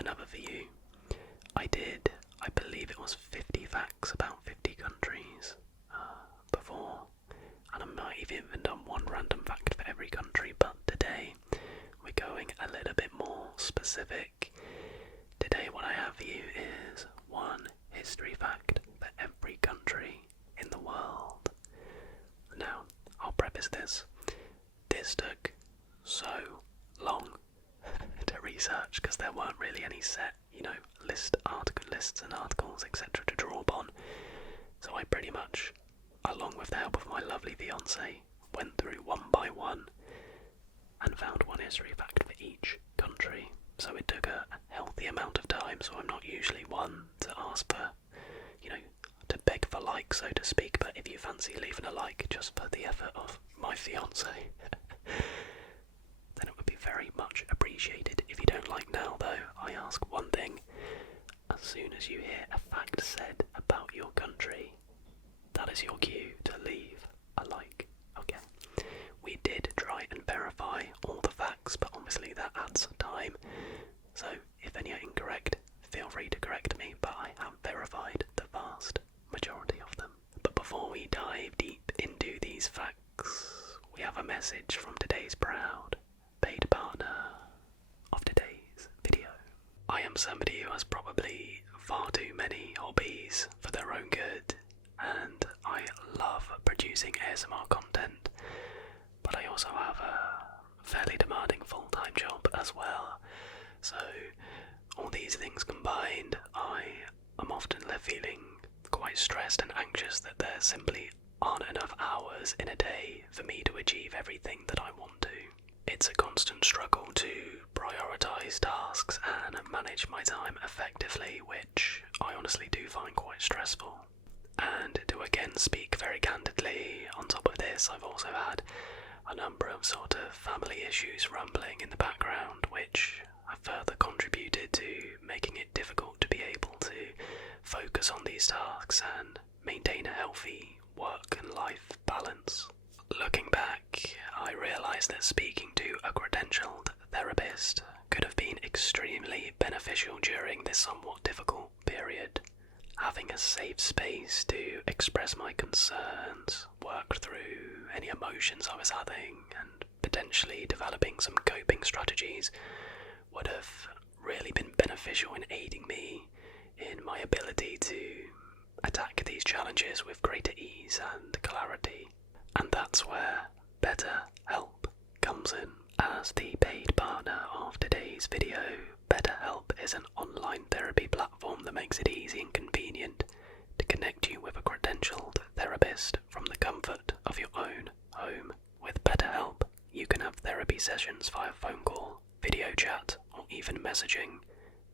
another for you. I believe it was 50 facts about 50 countries before, and I might have even done one random fact for every country, but today we're going a little bit more specific. Today what I have for you is one history fact for every country in the world. Now, I'll preface this. This took so long to research because there weren't really any set, lists and articles, etc. to draw upon. So I pretty much, along with the help of my lovely fiance, went through one by one and found one history fact for each country. So it took a healthy amount of time, so I'm not usually one to ask for, to beg for likes, so to speak, but if you fancy leaving a like just for the effort of my fiance, then it would be very much appreciated. If you don't like now, though, I ask one thing. As soon as you hear a fact said about your country, that is your cue to leave a like. Okay. We did try and verify all the facts, but obviously that adds time. So if any are incorrect, feel free to correct me, but I have verified the vast majority of them. But before we dive deep into these facts, we have a message from today's proud paid partner of today's video. I am somebody who has probably far too many hobbies for their own good, and I love producing ASMR content, but I also have a fairly demanding full-time job as well. So all these things combined, I am often left feeling quite stressed and anxious that there simply aren't enough hours in a day for me to achieve everything that I want to. It's a constant struggle to prioritise tasks and manage my time effectively, which I honestly do find quite stressful. And to again speak very candidly, on top of this, I've also had a number of sort of family issues rumbling in the background, which have further contributed to making it difficult to be able to focus on these tasks and maintain a healthy work and life balance. Looking back, I realised that speaking to a credentialed therapist could have been extremely beneficial during this somewhat difficult period. Having a safe space to express my concerns, work through any emotions I was having, and potentially developing some coping strategies would have really been beneficial in aiding me in my ability to attack these challenges with greater ease and clarity. And that's where BetterHelp comes in. As the paid partner of today's video, BetterHelp is an online therapy platform that makes it easy and convenient to connect you with a credentialed therapist from the comfort of your own home. With BetterHelp, you can have therapy sessions via phone call, video chat, or even messaging,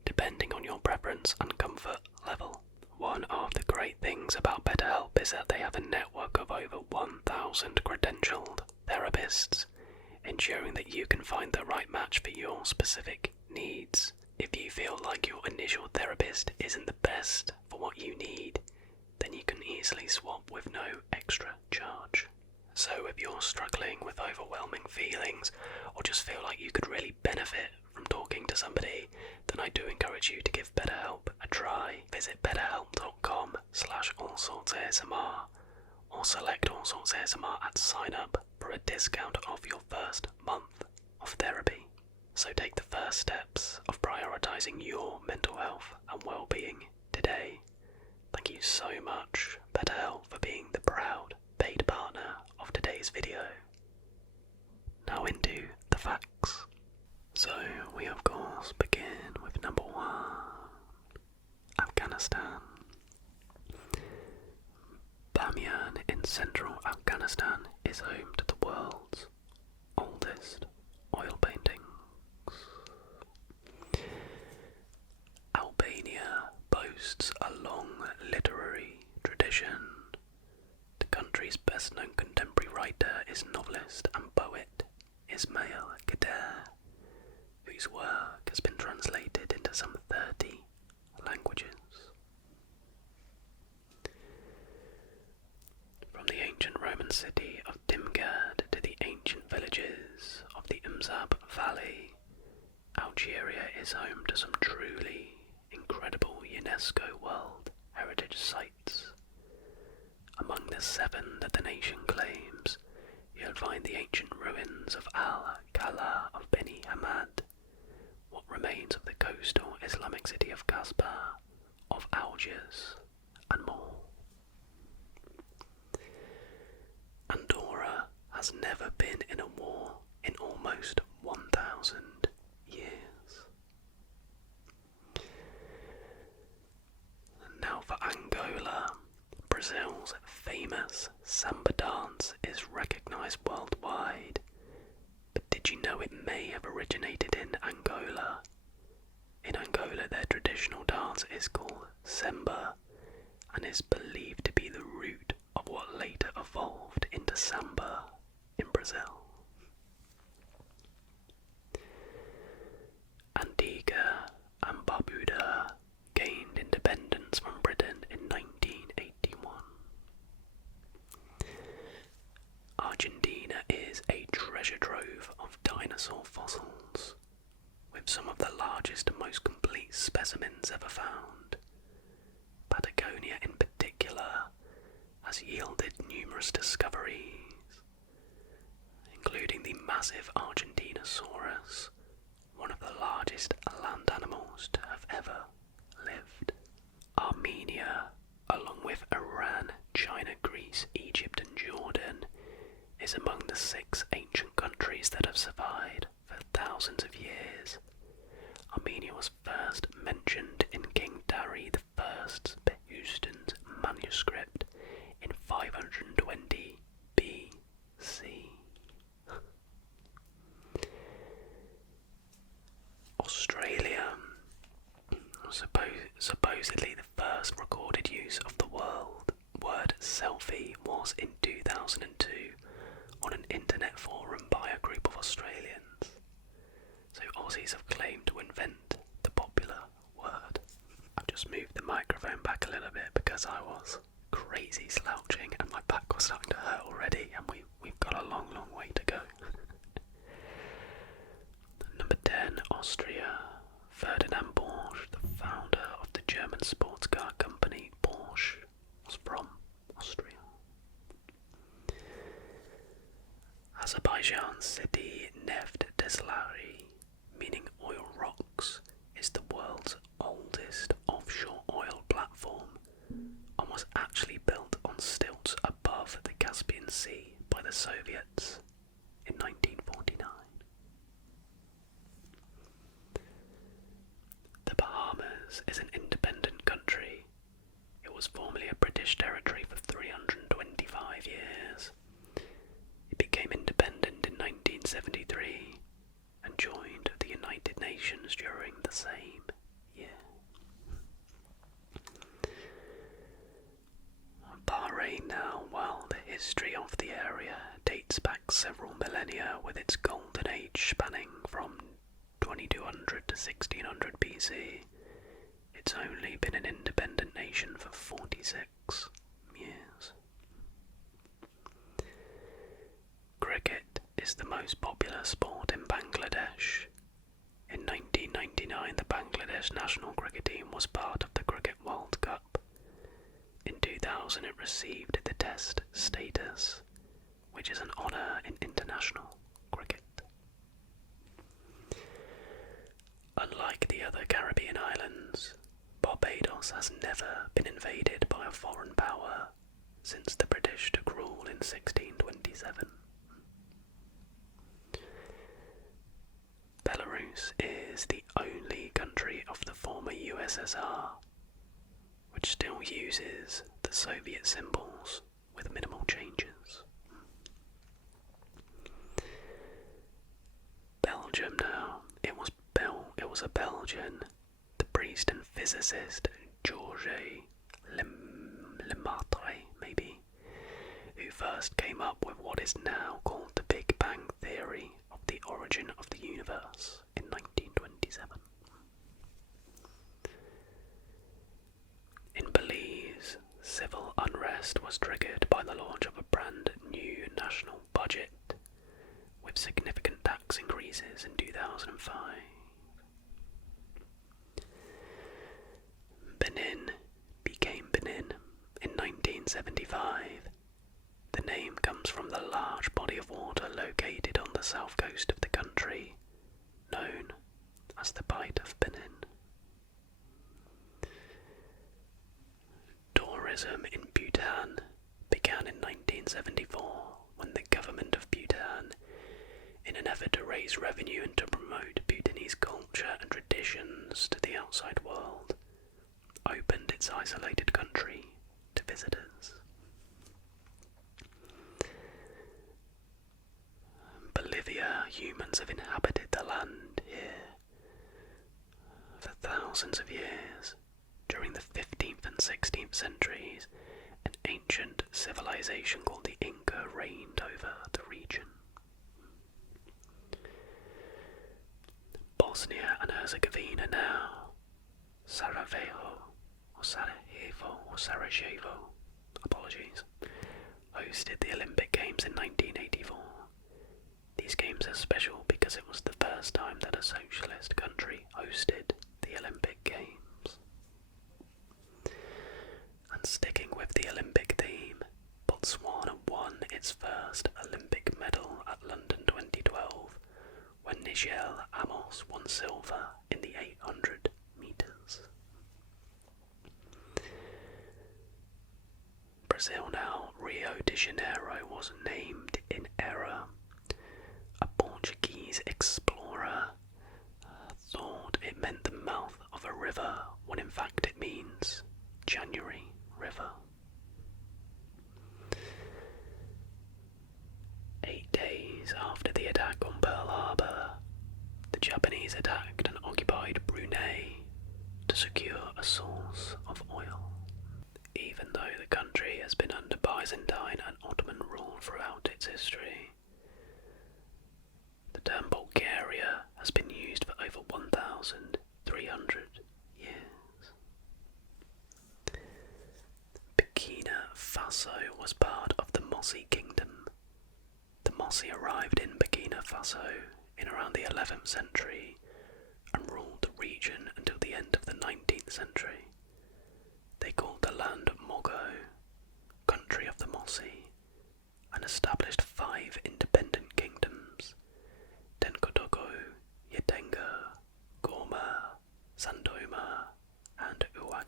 depending on your preference and comfort level. One of the great things about BetterHelp is that they have a network of over 1,000 credentialed therapists, ensuring that you can find the right match for your specific needs. If you feel like your initial therapist isn't the best for what you need, then you can easily swap with no extra charge. So if you're struggling with overwhelming feelings, or just feel like you could really benefit from talking to somebody, then I do encourage you to give BetterHelp a try. Visit betterhelp.com/allsortsasmr or select All Sorts ASMR at sign up for a discount off your first month of therapy. So take the first steps of prioritising your mental health and well-being today. Thank you so much, BetterHelp, for being the proud paid partner of today's video. Now into the facts. So we of course begin with number 1, Afghanistan. Bamiyan in central Afghanistan is home to the world's oldest oil paintings. Albania boasts a long literary tradition. The country's best-known contemporary writer is novelist and poet Ismail Kader, whose work has been translated into some 30 languages. From the ancient Roman city of Dimgad to the ancient villages of the Imzab Valley, Algeria is home to some truly incredible UNESCO World Heritage Sites. Among the 7 that the nation claims, you'll find the ancient ruins of Al-Qala of Beni Hamad, what remains of the coastal Islamic city of Casbah, of Algiers, and more. Andorra has never been in a war in almost 1,000 years. Now for Angola, Brazil's famous samba dance is recognised worldwide, but did you know it may have originated in Angola? In Angola, their traditional dance is called samba and is believed to be the root of what later evolved into samba in Brazil. Antigua and Barbuda gained independence from Britain in 1981. Argentina is a treasure trove of dinosaur fossils, with some of the largest and most complete specimens ever found. Patagonia in particular has yielded numerous discoveries, including the massive Argentinosaurus, one of the largest land animals to have ever lived. Armenia, along with Iran, China, Greece, Egypt and Jordan, is among the 6 ancient countries that have survived for thousands of years. Armenia was first mentioned in King Dari I's Behuston's manuscript in 520 BC. Australia, supposedly the first recorded use of the word selfie was in 2002 on an internet forum by a group of Australians. So Aussies have claimed to invent the popular word. I've just moved the microphone back a little bit because I was crazy slouching and my back was starting to hurt already, and we've got a long way to go. Number 10, Austria. Ferdinand Porsche, the founder of the German sports car company Porsche, was from Austria. Azerbaijan's city Neft Deslari, meaning oil rocks, is the world's oldest offshore oil platform and was actually built on stilts above the Caspian Sea by the Soviets in 1949. The Bahamas is an independent country. It was formerly a British territory for 325 years. It became independent in 1973 and joined the United Nations during the same year. Bahrain now, well, the history of the area dates back several millennia, with its golden age spanning from 2200 to 1600 BC. It's only been an independent nation for 46 years. Cricket is the most popular sport in Bangladesh. In 1999, the Bangladesh national cricket team was part of the Cricket World Cup. In 2000, it received the Test status, which is an honour in international cricket. Unlike the other Caribbean islands, Barbados has never been invaded by a foreign power since the British took rule in 1627. Belarus is the only country of the former USSR which still uses the Soviet symbols with minimal changes. Belgium now, it was a Belgian, the priest and physicist Georges Lemaitre, maybe, who first came up with what is now called the Big Bang Theory of the origin of the universe in 1927. In Belize, civil unrest was triggered by the launch of a brand new national budget, with significant tax increases in 2005. 1975. The name comes from the large body of water located on the south coast of the country, known as the Bight of Benin. Tourism in Bhutan began in 1974 when the government of Bhutan, in an effort to raise revenue and to promote Bhutanese culture and traditions to the outside world, opened its isolated country to visitors. Bolivia, humans have inhabited the land here for thousands of years. During the 15th and 16th centuries, an ancient civilization called the Inca reigned over the region. Bosnia and Herzegovina now, Sarajevo, hosted the Olympic Games in 1984. These games are special because it was the first time that a socialist country hosted the Olympic Games. And sticking with the Olympic theme, Botswana won its first Olympic medal at London 2012 when Nigel Amos won silver in the 800 metres. Brazil now, Rio de Janeiro was named in error. A Portuguese explorer thought it meant the mouth of a river when in fact it means January River. 8 days after the attack on Pearl Harbor, the Japanese attacked and occupied Brunei to secure a source of oil. Even though the country has been under Byzantine and Ottoman rule throughout its history, the term Bulgaria has been used for over 1,300 years. Burkina Faso was part of the Mossi Kingdom. The Mossi arrived in Burkina Faso in around the 11th century and ruled the region until the end of the 19th century. They called the land Mogo, country of the Mossi, and established 5 independent kingdoms: Tenkotogo, Yatenga, Goma, Sandoma, and Ouagadougou.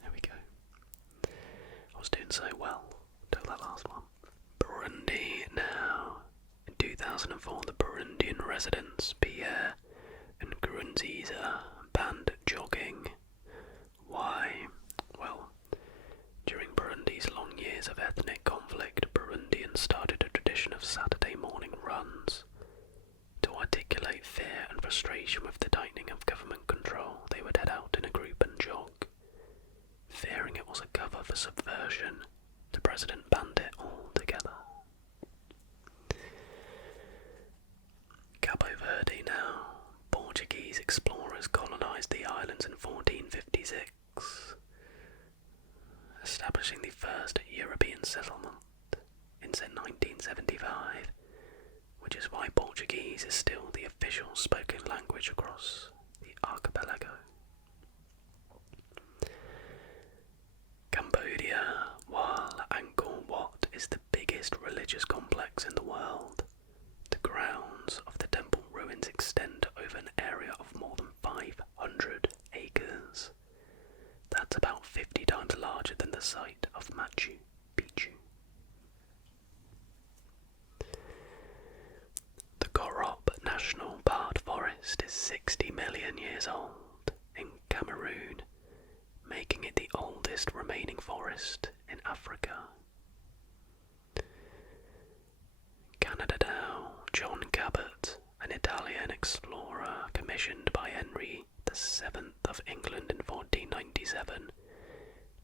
There we go. I was doing so well till that last one. Burundi now. In 2004, the Burundian residents Pierre and Nkurunziza banned jogging. Why? Well, during Burundi's long years of ethnic conflict, Burundians started a tradition of Saturday morning runs. To articulate fear and frustration with the tightening of government control, they would head out in a group and jog. Fearing it was a cover for subversion, the president banned it altogether. Cabo Verde now. Portuguese explorers colonised the islands in 1456, establishing the first European settlement in 1975, which is why Portuguese is still the official spoken language across the archipelago. Cambodia, while Angkor Wat is the biggest religious complex in the world, the grounds of the temple ruins extend over an area of more than 500 acres. That's about 50 times larger than the site of Machu Picchu. The Korop National Park Forest is 60 million years old in Cameroon, making it the oldest remaining forest in Africa. Canada now. John Cabot, an Italian explorer commissioned by Henry VII of England in 1497,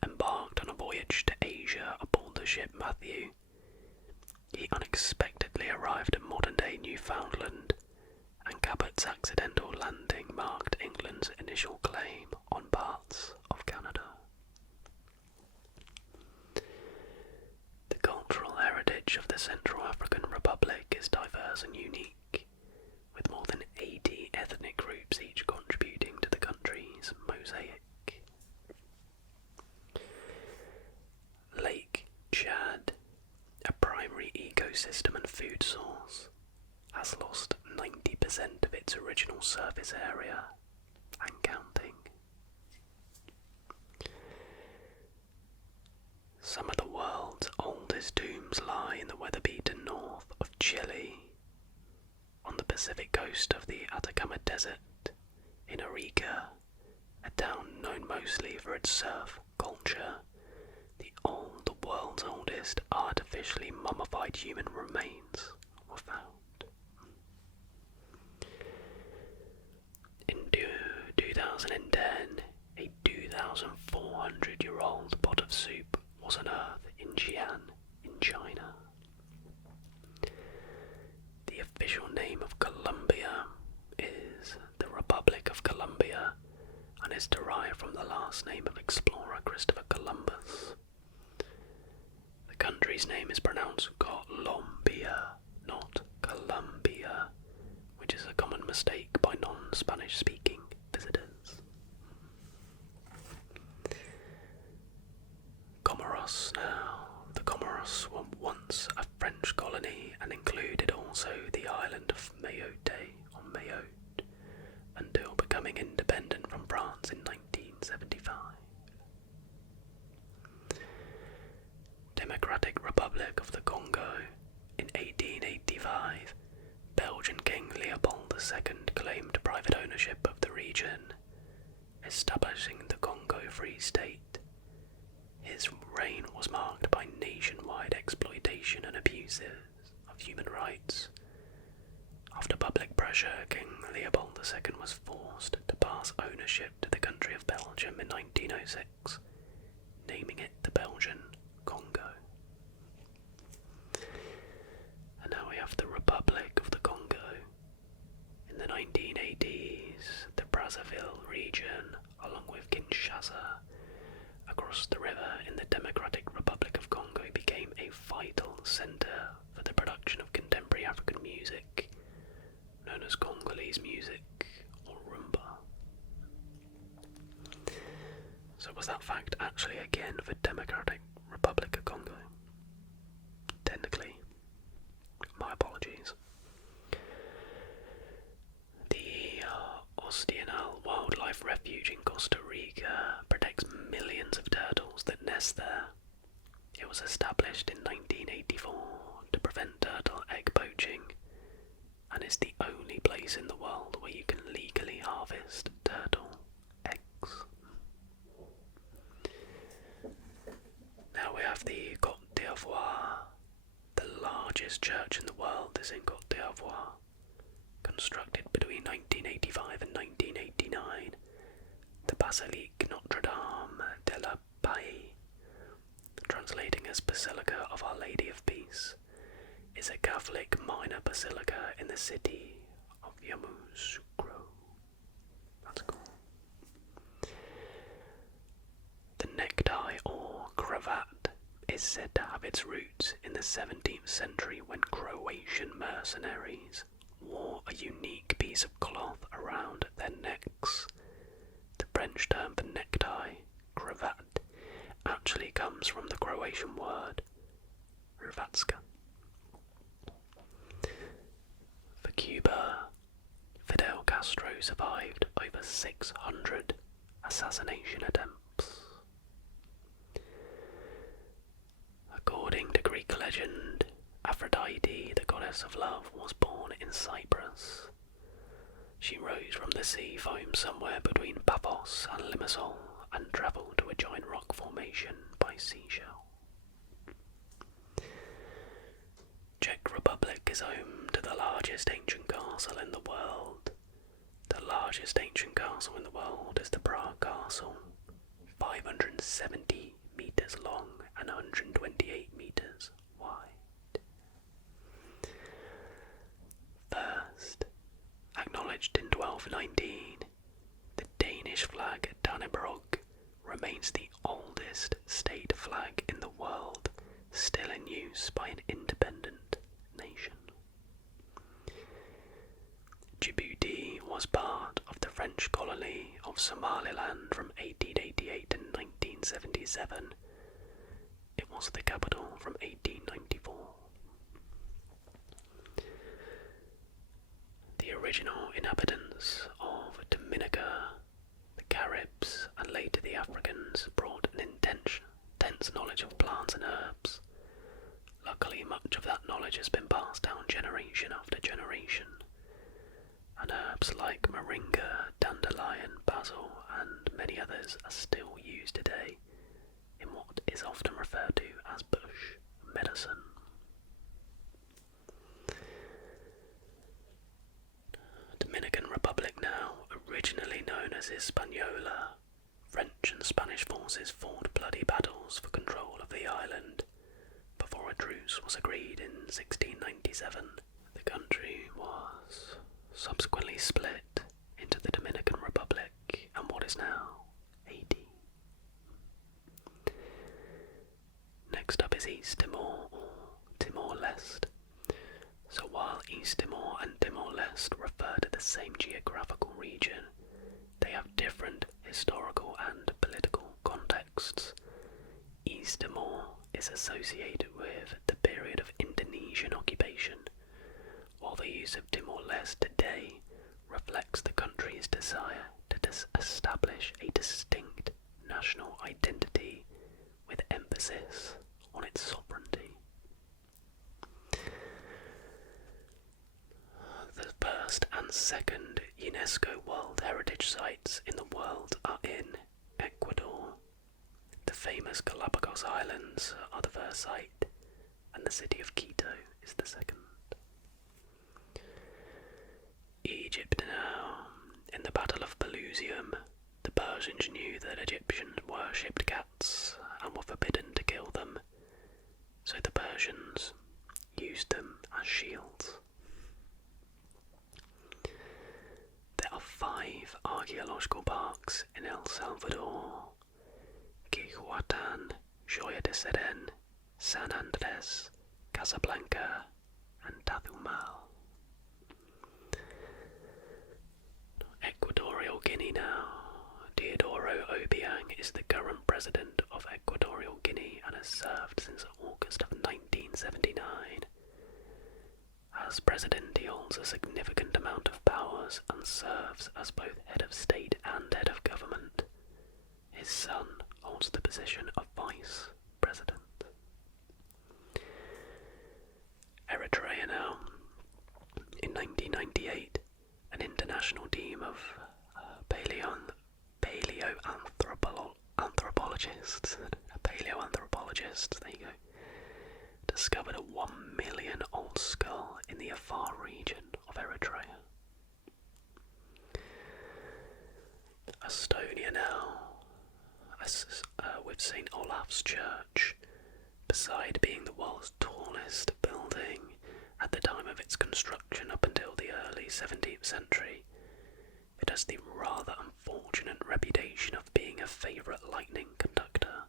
embarked on a voyage to Asia aboard the ship Matthew. He unexpectedly arrived at modern-day Newfoundland, and Cabot's accidental landing marked England's initial claim on parts of Canada. The cultural heritage of the Central African Republic is diverse and unique, with more than 80 ethnic groups each contributing to the country's mosaic. ecosystem and food source, has lost 90% of its original surface area and counting. Some of the world's oldest tombs lie in the weather-beaten north of Chile, on the Pacific coast of the Atacama Desert, in Arica, a town known mostly for its surf culture. The world's oldest artificially mummified human remains were found. In 2010, a 2,400-year-old pot of soup was unearthed in Xi'an, in China. The official name of Colombia is the Republic of Colombia and is derived from the last name of explorer Christopher Columbus. The country's name is pronounced Colombia, not Colombia, which is a common mistake by non-Spanish speaking visitors. Comoros now. The Comoros were once a French colony and included also the island of Mayotte, or Mayotte, until becoming independent from France in 1975. Democratic Republic of the Congo. In 1885, Belgian King Leopold II claimed private ownership of the region, establishing the Congo Free State. His reign was marked by nationwide exploitation and abuses of human rights. After public pressure, King Leopold II was forced to pass ownership to the country of Belgium in 1906, naming it the Belgian Congo. And now we have the Republic of the Congo. In the 1980s, the Brazzaville region, along with Kinshasa, across the river in the Democratic Republic of Congo, became a vital centre for the production of contemporary African music, known as Congolese music or rumba. So was that fact actually again for Democratic Republic of Congo? Technically. My apologies. The Ostianal Wildlife Refuge in Costa Rica protects millions of turtles that nest there. It was established in 1984 to prevent turtle egg poaching, and is the only place in the world where you can legally harvest turtle eggs. Now we have the Côte d'Ivoire. The largest church in the world is in Côte d'Ivoire. Constructed between 1985 and 1989, the Basilique Notre-Dame de la Paix, translating as Basilica of Our Lady of Peace, is a Catholic minor basilica in the city of Yamoussoukro. That's cool. The necktie or cravat is said to have its roots in the 17th century when Croatian mercenaries wore a unique piece of cloth around their necks. The French term for necktie, cravat, actually comes from the Croatian word hrvatska. For Cuba, Fidel Castro survived over 600 assassination attempts. According to Greek legend, Aphrodite, the goddess of love, was born in Cyprus. She rose from the sea foam somewhere between Paphos and Limassol and travelled to a giant rock formation by seashell. Czech Republic is home to the largest ancient castle in the world. The largest ancient castle in the world is the Prague Castle, 570 metres long and 128 metres wide. First, acknowledged in 1219, the Danish flag at Dannebrog remains the oldest state flag in the world, still in use by an independent nation. Djibouti was part of the French colony of Somaliland from 1888 to 1977. It was the capital from 1894. original inhabitants of Dominica, the Caribs, and later the Africans brought an intense knowledge of plants and herbs. Luckily, much of that knowledge has been passed down generation after generation, and herbs like moringa, dandelion, basil, and many others are still used today in what is often referred to as bush medicine. Dominican Republic now, originally known as Hispaniola. French and Spanish forces fought bloody battles for control of the island before a truce was agreed in 1697. The country was subsequently split into the Dominican Republic and what is now Haiti. Next up is East Timor, or Timor-Leste. So while East Timor and Timor-Leste refer to the same geographical region, they have different historical and political contexts. East Timor is associated with the period of Indonesian occupation, while the use of Timor-Leste today reflects the country's desire to establish a distinct national identity with emphasis on its sovereignty. The first and second UNESCO World Heritage Sites in the world are in Ecuador. The famous Galapagos Islands are the first site, and the city of Quito is the second. Egypt now. In the Battle of Pelusium, the Persians knew that Egyptians worshipped cats and were forbidden to kill them, so the Persians used them as shields. There are 5 archaeological parks in El Salvador: Quijuatan, Joya de Seren, San Andres, Casablanca, and Tazumal. Equatorial Guinea now. Teodoro Obiang is the current president of Equatorial Guinea and has served since August of 1979. As president, he holds a significant amount of powers and serves as both head of state and head of government. His son holds the position of vice president. Eritrea now. In 1998, an international team of paleoanthropologists, there you go, discovered a 1 million old skull in the Afar region of Eritrea. Estonia now, with St. Olaf's Church, beside being the world's tallest building at the time of its construction up until the early 17th century, it has the rather unfortunate reputation of being a favourite lightning conductor.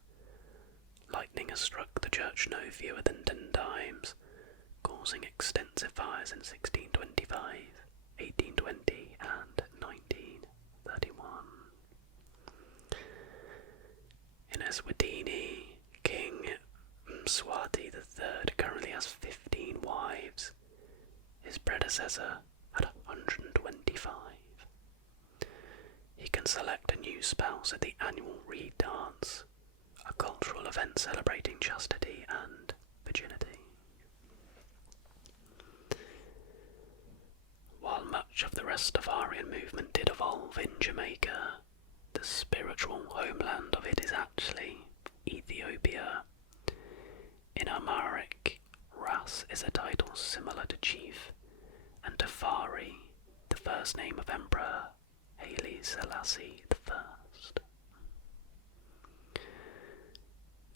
Lightning has struck the church no fewer than 10 times, causing extensive fires in 1625, 1820 and 1931. In Eswatini, King Mswati III currently has 15 wives. His predecessor had 125. He can select a new spouse at the annual Reed Dance, a cultural event celebrating chastity and virginity. While much of the Rastafarian movement did evolve in Jamaica, the spiritual homeland of it is actually Ethiopia. In Amharic, Ras is a title similar to chief, and Tafari, the first name of Emperor Haile Selassie I.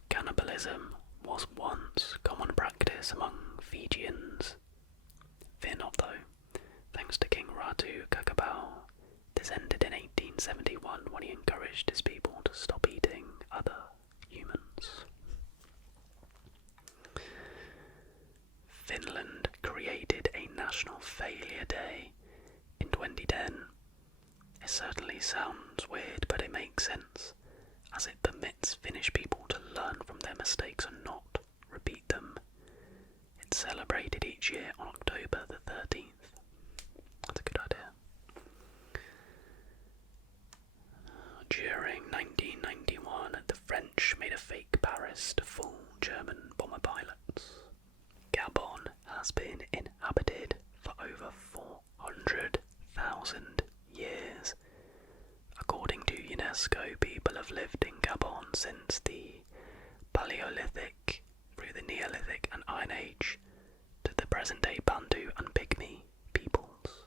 Cannibalism was once common practice among Fijians. Fear not though, thanks to King Ratu Kakabau, this ended in 1871 when he encouraged his people to stop eating other humans. Finland created a National Failure Day in 2010. It certainly sounds weird, but it makes sense, as it permits Finnish people to learn from their mistakes and not repeat them. It's celebrated each year on October the 13th. That's a good idea. fake Paris to fool German bomber pilots. Gabon has been inhabited for over 400,000 years. According to UNESCO, people have lived in Gabon since the Paleolithic, through the Neolithic and Iron Age, to the present-day Bantu and Pygmy peoples.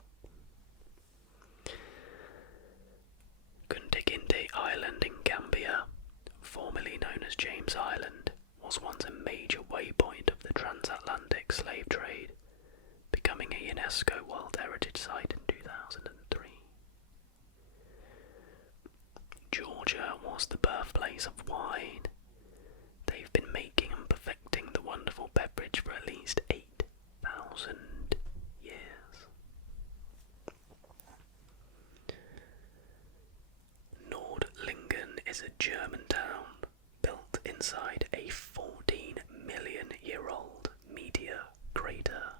Kuntikinte Island in Gambia, formerly known as James Island, was once a major waypoint of the transatlantic slave trade, becoming a UNESCO World Heritage Site in 2003. Georgia was the birthplace of wine. They've been making and perfecting the wonderful beverage for at least 8,000 years. Nordlingen is a German town built inside a 14-million-year-old meteor crater.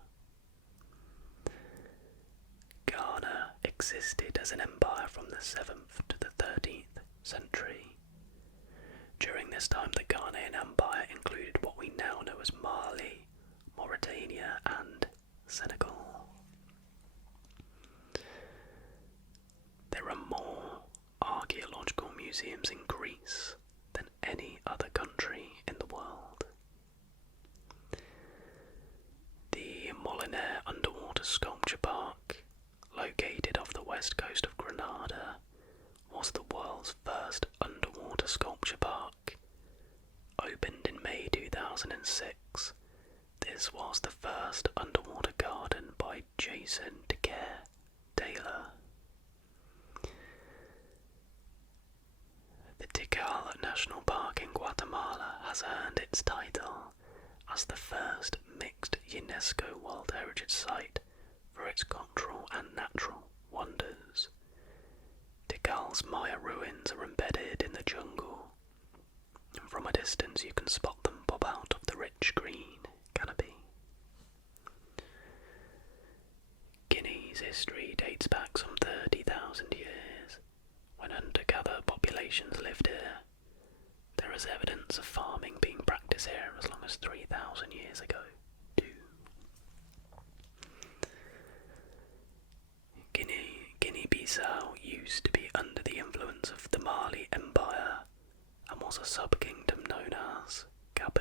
Ghana existed as an empire from the 7th to the 13th century. During this time, the Ghanaian Empire included what we now know as Mali, Mauritania, and Senegal. There are more archaeological museums in Greece than any other country in the world. The Molinaire Underwater Sculpture Park, located off the west coast of Grenada, was the world's first underwater sculpture park. Opened in May 2006, this was the first underwater garden by Jason DeCare Taylor. The Tikal National Park in Guatemala has earned its title as the first mixed UNESCO World Heritage Site for its cultural and natural wonders. Tikal's Maya ruins are embedded in the jungle, and from a distance you can spot them pop out of the rich green canopy. Guinea's history dates back some 30,000 years, when hunter-gatherer populations lived here. There is evidence of farming being practiced here as long as 3,000 years ago, too. Guinea-Bissau used to be under the influence of the Mali Empire and was a sub-kingdom known as Gabu.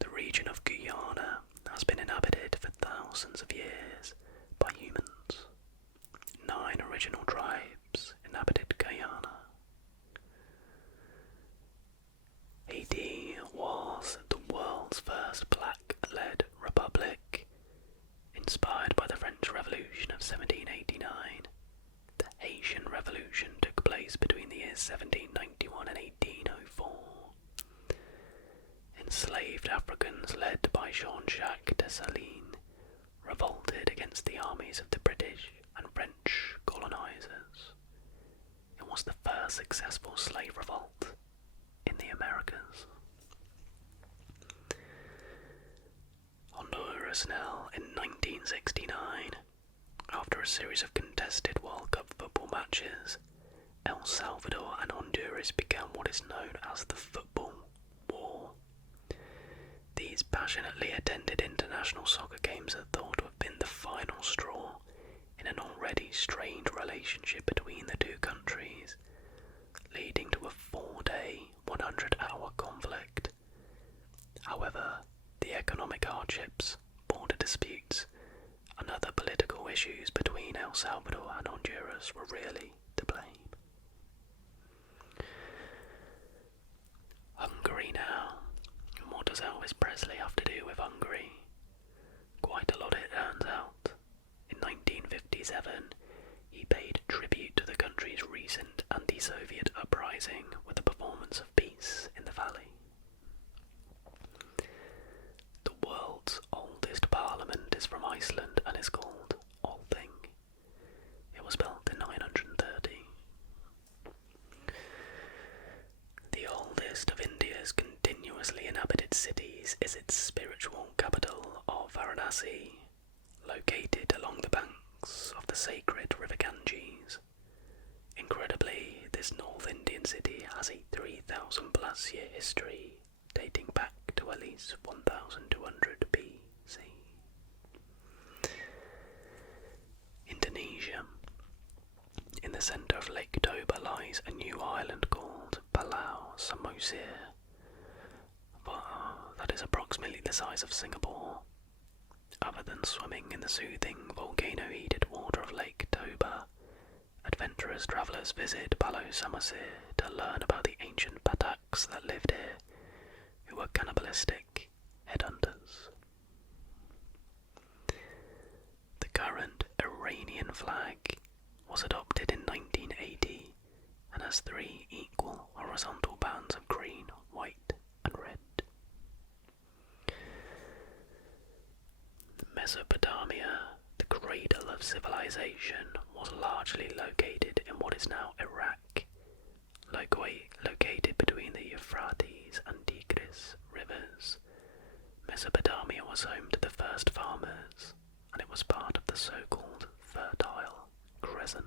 The region of Guyana has been inhabited for thousands of years by humans. 9 original tribes inhabited Guyana. Haiti was the world's first black-led republic. Inspired by the French Revolution of 1789, the Haitian Revolution took place between the years 1791 and 1804. Enslaved Africans led by Jean-Jacques Dessalines revolted against the armies of the British and French colonisers. It was the first successful slave revolt in the Americas. Honduras now in 1969. After a series of contested World Cup football matches, El Salvador and Honduras began what is known as the Football War. These passionately attended international soccer games are thought to have been the final straw in an already strained relationship between the two countries, leading to a 4-day, 100-hour conflict. However, the economic hardships, border disputes, and other political issues between El Salvador and Honduras were really to blame. Hungary now. What does Elvis Presley have to do with Hungary? Quite a lot, it turns out. In 1957, he paid tribute to the country's recent anti-Soviet uprising with a performance of Peace in the Valley. The world's oldest parliament is from Iceland and is called Althing. It was built in 930. The oldest of India's continuously inhabited cities is its spiritual capital of Varanasi, located along the banks of the sacred river Ganges. Incredibly, this North Indian city has a 3,000 plus year history dating back to at least 1200 BC. Indonesia. In the centre of Lake Toba lies a new island called Palau Samosir, that is approximately the size of Singapore. Other than swimming in the soothing volcano-heated water of Lake Toba, adventurous travellers visit Palau Samosir to learn about the ancient Bataks that lived here, who were cannibalistic headhunters. The current Iranian flag was adopted in 1980 and has 3 equal horizontal bands of green, white and red. Mesopotamia, the cradle of civilization, was largely located in what is now Iraq, located between the Euphrates and Tigris rivers. Mesopotamia was home to the first farmers, and it was part of the so-called Fertile Crescent.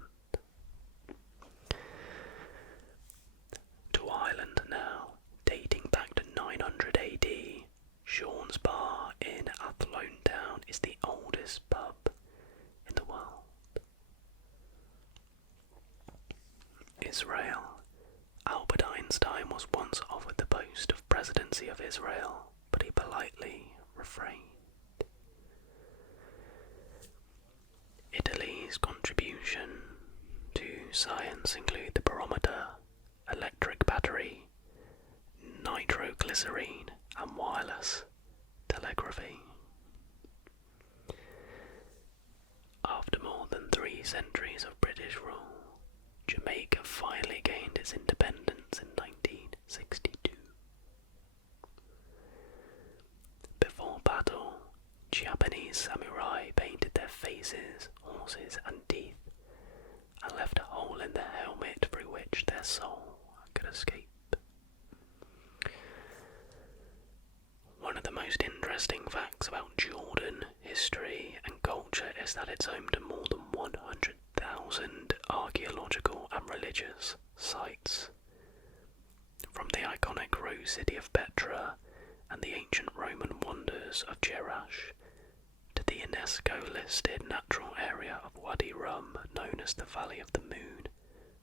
To Ireland now, dating back to 900 AD, Sean's Bar in Athlone Town is the oldest pub in the world. Israel. Albert Einstein was once offered the post of presidency of Israel, but he politely refrained. Italy's contribution to science include the barometer, electric battery, nitroglycerine and wireless telegraphy. After more than 3 centuries of British rule, Jamaica finally gained its independence in 1962. Before battle, Japanese samurai painted their faces, horses and teeth, and left a hole in their helmet through which their soul could escape. One of the most interesting facts about Jordan history and culture is that it's home to more than 100,000 archaeological and religious sites. From the iconic rose city of Petra and the ancient Roman wonders of Jerash, to the UNESCO-listed natural area of Wadi Rum known as the Valley of the Moon,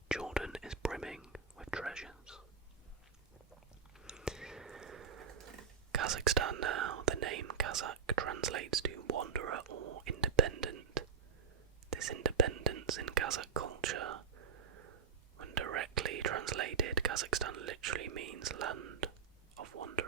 Jordan is brimming with treasures. Kazakhstan now. The name Kazakh translates to wanderer or independent. This independence in Kazakh culture, when directly translated, Kazakhstan literally means land of wanderers.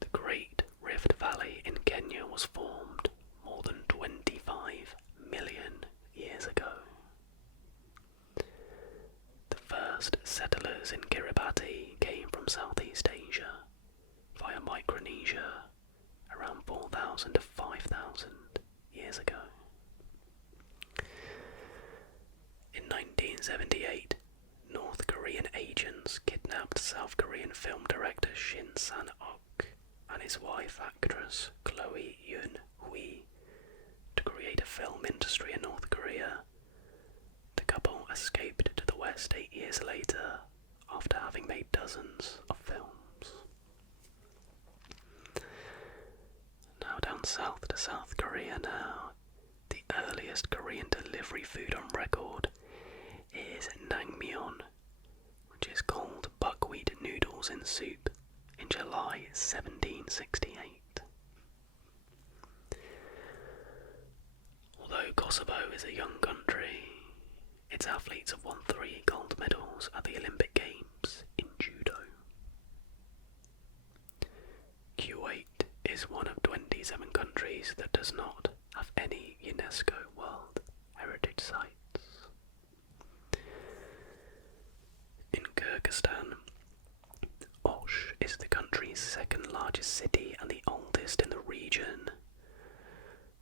The Great Rift Valley in Kenya was formed more than 25 million years ago. The first settlers in Kiribati came from Southeast Asia via Micronesia around 4,000 to 5,000 years ago. In 1978, North Korean agents kidnapped South Korean film director Shin Sang-ok and his wife actress Chloe Yoon-hui to create a film industry in North Korea. The couple escaped to the West 8 years later after having made dozens of films. Now down south to South Korea now. The earliest Korean delivery food on record is naengmyeon, which is called buckwheat noodles in soup, in July 1768. Although Kosovo is a young country, its athletes have won 3 gold medals at the Olympic Games in judo. Kuwait is one of 27 countries that does not have any UNESCO World Heritage Sites. In Kyrgyzstan, Osh is the country's 2nd largest city and the oldest in the region.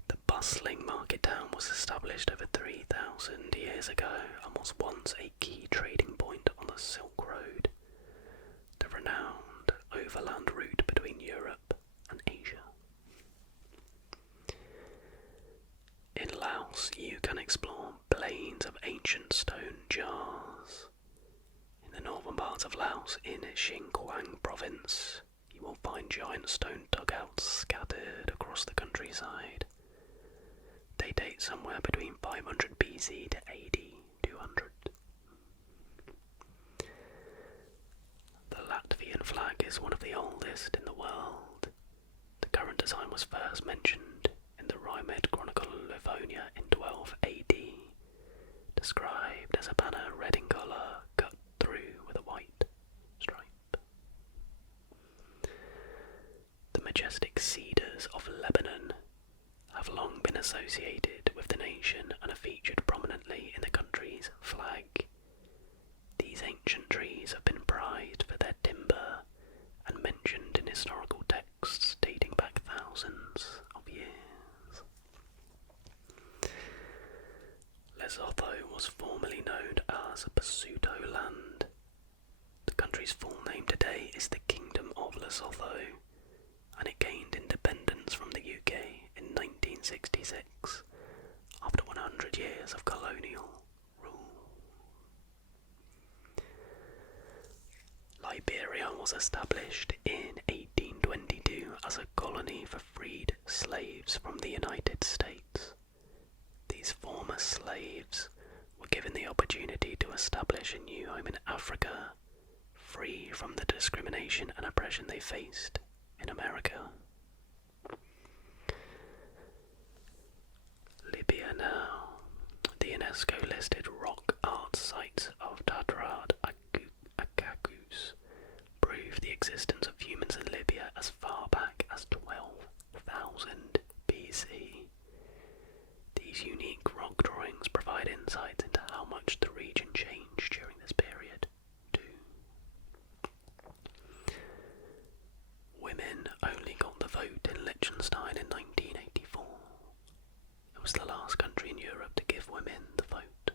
The bustling market town was established over 3,000 years ago and was once a key trading point on the Silk Road, the renowned overland route between Europe and Asia. In Laos, jars. In the northern parts of Laos, in Xinjiang province, you will find giant stone dugouts scattered across the countryside. They date somewhere between 500 BC to AD 200. The Latvian flag is one of the oldest in the world. The current design was first mentioned in the Riemed Chronicle of Livonia in 12 AD, described as a banner red in colour cut through with a white stripe. The majestic cedars of Lebanon have long been associated with the nation and are featured prominently in the country's flag. These ancient trees have been prized for their timber and mentioned in historical texts dating back thousands of years. Lesotho was formerly known as Basuto Land. The country's full name today is the Kingdom of Lesotho, and it gained independence from the UK in 1966 after 100 years of colonial rule. Liberia was established in 1822 as a colony for freed slaves from the United States. These former slaves were given the opportunity to establish a new home in Africa, free from the discrimination and oppression they faced in America. Libya now. The UNESCO listed rock art sites of Tadrat Akakus prove the existence of humans in Libya as far back as 12,000 BC. These unique rock drawings provide insights into how much the region changed during this period, too. Women only got the vote in Liechtenstein in 1984. It was the last country in Europe to give women the vote.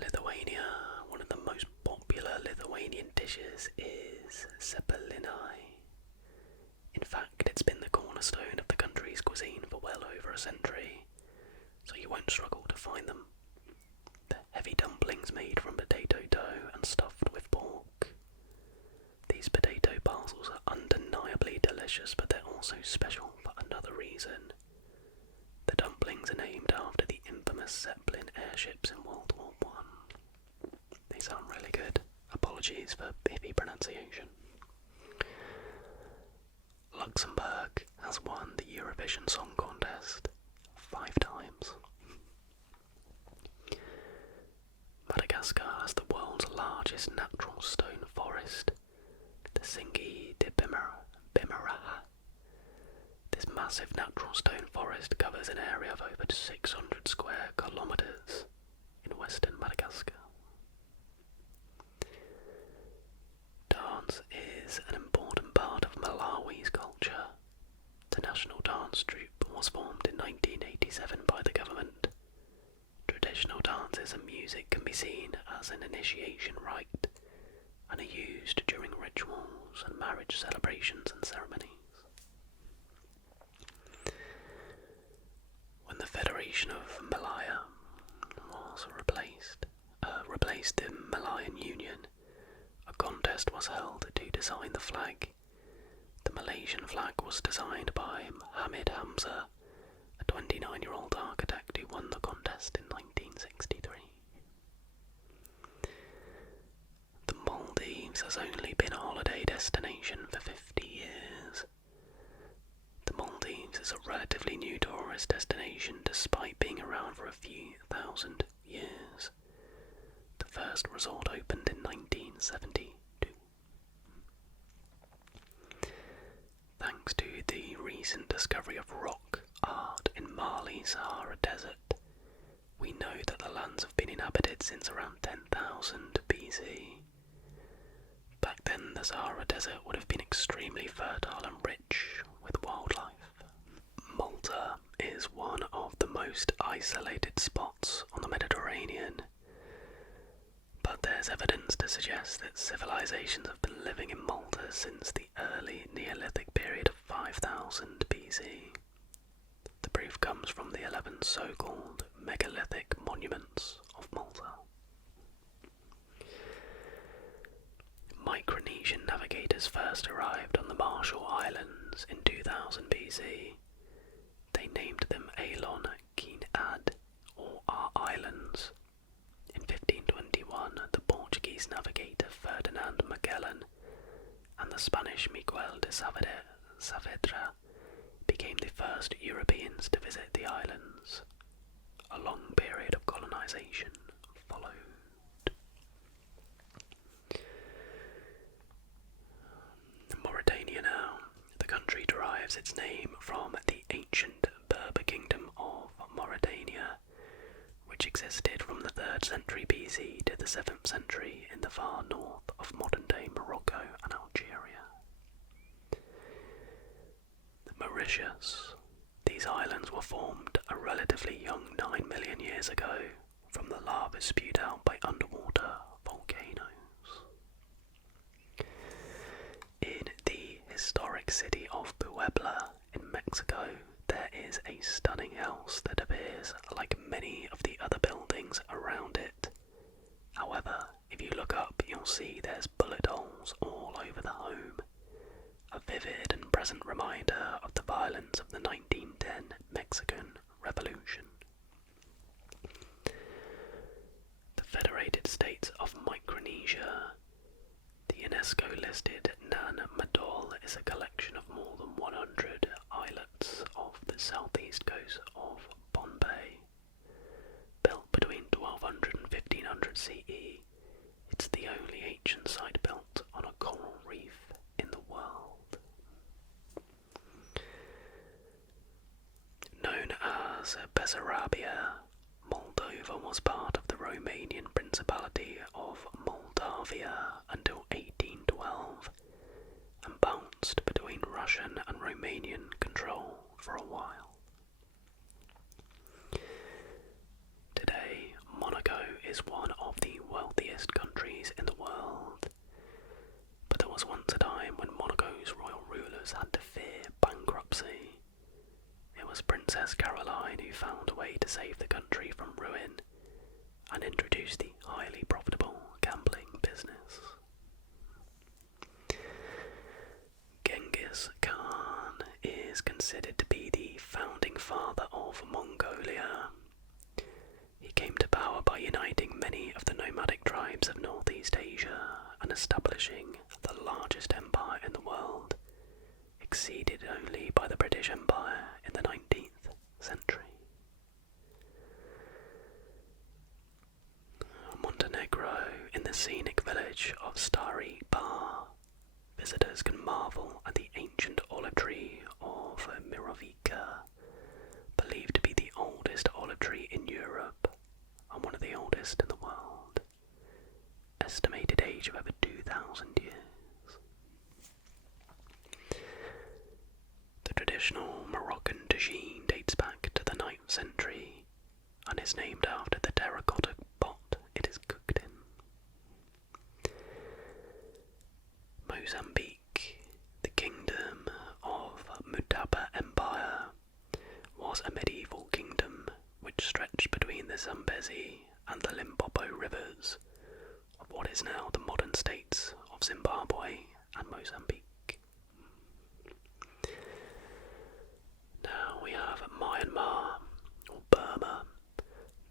Lithuania. One of the most popular Lithuanian dishes is cepelinai. In fact, it's been the cornerstone of the country's cuisine for well over a century, so you won't struggle to find them. They're heavy dumplings made from potato dough and stuffed with pork. These potato parcels are undeniably delicious, but they're also special for another reason. The dumplings are named after the infamous Zeppelin airships in World War I. They sound really good. Apologies for iffy pronunciation. Luxembourg has won the Eurovision Song Contest 5 times. Madagascar has the world's largest natural stone forest, the Singi de Bimaraha. This massive natural stone forest covers an area of over 600 square kilometres in western Madagascar. Dance is an important part of Malawi's culture. The national dance troupe was formed in 1987 by the government. Traditional dances and music can be seen as an initiation rite and are used during rituals and marriage celebrations and ceremonies. When the Federation of Malaya was replaced the Malayan Union, a contest was held to design the flag. The Malaysian flag was designed by Hamid Hamza, a 29-year-old architect who won the contest in 1963. The Maldives has only been a holiday destination for 50 years. The Maldives is a relatively new tourist destination despite being around for a few thousand years. The first resort opened in 1972. Thanks to the recent discovery of rock art in Mali's Sahara Desert, we know that the lands have been inhabited since around 10,000 BC. Back then, the Sahara Desert would have been extremely fertile and rich with wildlife. Malta is one of the most isolated spots on the Mediterranean, but there's evidence to suggest that civilizations have been living in Malta since the early Neolithic period of 5000 BC. The proof comes from the 11 so-called megalithic monuments of Malta. Micronesian navigators first arrived on the Marshall Islands in 2000 BC. They named them Alon Quinad, or our islands. In 1521, the Portuguese navigator Ferdinand Magellan and the Spanish Miguel de Saavedra became the first Europeans to visit the islands. A long period of colonization followed. Mauritania now. The country derives its name from the ancient Berber kingdom of Mauritania, which existed from the 3rd century BC to the 7th century in the far north of modern-day Morocco and Algeria. Mauritius. These islands were formed a relatively young 9 million years ago from the lava spewed out by underwater volcanoes. In the historic city of Puebla in Mexico, there is a stunning house that appears like many of the other buildings around it. However, if you look up, you'll see there's bullet holes all over the home. A vivid and present reminder of the violence of the 1910 Mexican Revolution. The Federated States of Micronesia. The UNESCO-listed Nan Madol is a collection of more than 100 islets off the southeast coast of Bombay. Built between 1200 and 1500 CE, it's the only ancient site built on a coral reef in the world. Known as Bessarabia, Moldova was part of the Romanian Principality of Moldavia until 1812 and bounced between Russian and Romanian control for a while. Today, Monaco is one of the wealthiest countries in the world, but there was once a time when Monaco's royal rulers had to fear bankruptcy. It was Princess Caroline who found a way to save the country from ruin and introduced the highly profitable gambling business. Genghis Khan is considered to be the founding father of Mongolia. He came to power by uniting many of the nomadic tribes of Northeast Asia and establishing the largest empire in the world, exceeded only by the British Empire in the 19th century. Montenegro, in the scenic village of Stari Bar, visitors can marvel at the ancient olive tree of Mirovica, believed to be the oldest olive tree in Europe and one of the oldest in the world. Estimated age of over 2,000 years. The traditional Moroccan tagine dates back to the 9th century and is named after the terracotta pot it is cooked in. Mozambique, the kingdom of Mutapa Empire, was a medieval kingdom which stretched between the Zambezi and the Limpopo rivers of what is now the modern states of Zimbabwe and Mozambique. Now we have Myanmar, or Burma.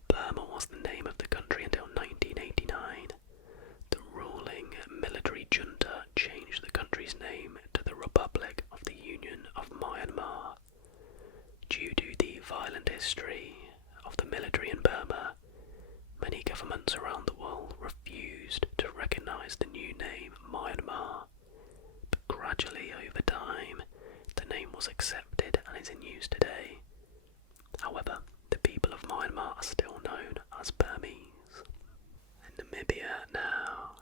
Burma was the name of the country until 1989. The ruling military junta changed the country's name to the Republic of the Union of Myanmar. Due to the violent history of the military in Burma, many governments around the world refused to recognize the new name Myanmar, but gradually over time, the name was accepted and is in use today. However, the people of Myanmar are still known as Burmese. In Namibia now,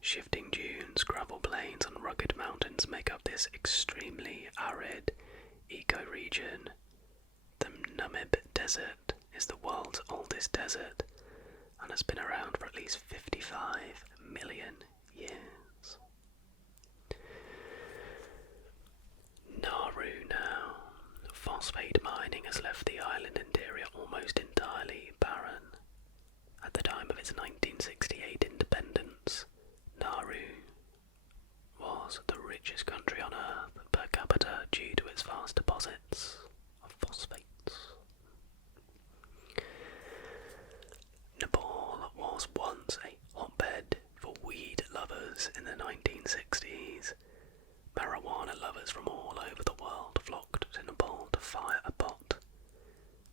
shifting dunes, gravel plains and rugged mountains make up this extremely arid ecoregion. The Namib Desert is the world's oldest desert and has been around for at least 55 million years. Nauru now. Phosphate mining has left the island interior almost entirely its 1968 independence, Nauru was the richest country on Earth per capita due to its vast deposits of phosphates. Nepal was once a hotbed for weed lovers in the 1960s. Marijuana lovers from all over the world flocked to Nepal to fire a pot.